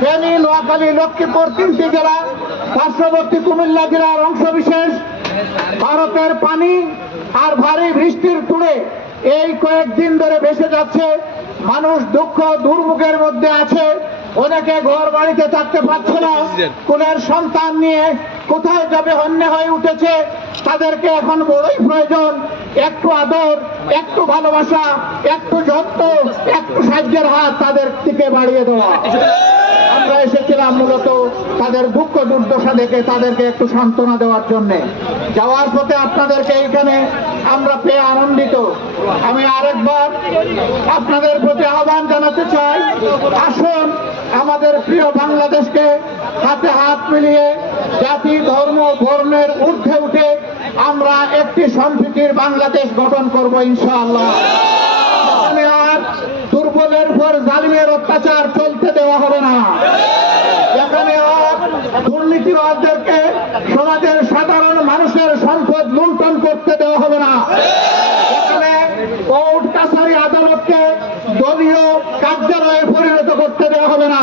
ফেনী, নোয়াখালী, লক্ষ্মীপুর তিনটি জেলা, পার্শ্ববর্তী কুমিল্লা জেলার অংশবিশেষ ভারতের পানি আর ভারী বৃষ্টির তুড়ে এই কয়েকদিন ধরে ভেসে যাচ্ছে। মানুষ দুঃখ দুর্ভোগের মধ্যে আছে, অনেকে ঘর বাড়িতে থাকতে পারছে না, কোলের সন্তান নিয়ে কোথায় যাবে হন্যে হয়ে উঠেছে। তাদেরকে এখন বড়ই প্রয়োজন একটু আদর, একটু ভালোবাসা, একটু যত্ন, একটু সাহায্যের হাত তাদের দিকে বাড়িয়ে দেওয়া। আমরা এসেছিলাম মূলত তাদের দুঃখ দুর্দশা দেখে তাদেরকে একটু সান্ত্বনা দেওয়ার জন্য। যাওয়ার পথে আপনাদেরকে এইখানে আমরা পেয়ে আনন্দিত। আমি আরেকবার আপনাদের প্রতি আহ্বান জানাতে চাই, আসুন আমাদের প্রিয় বাংলাদেশকে হাতে হাত মিলিয়ে জাতি ধর্ম বর্ণের ঊর্ধ্বে উঠে আমরা একটি সম্প্রীতির বাংলাদেশ গঠন করব ইনশাআল্লাহ। আর দুর্বলের উপর জালিমের অত্যাচার চলতে দেওয়া হবে না। এখানে আর দুর্নীতিবাদদেরকে সমাজের সাধারণ মানুষের সম্পদ লুণ্ঠন করতে দেওয়া হবে না। এখানে কোর্ট কাছারি আদালতকে দলীয় কার্যালয়ে পরিণত করতে দেওয়া হবে না।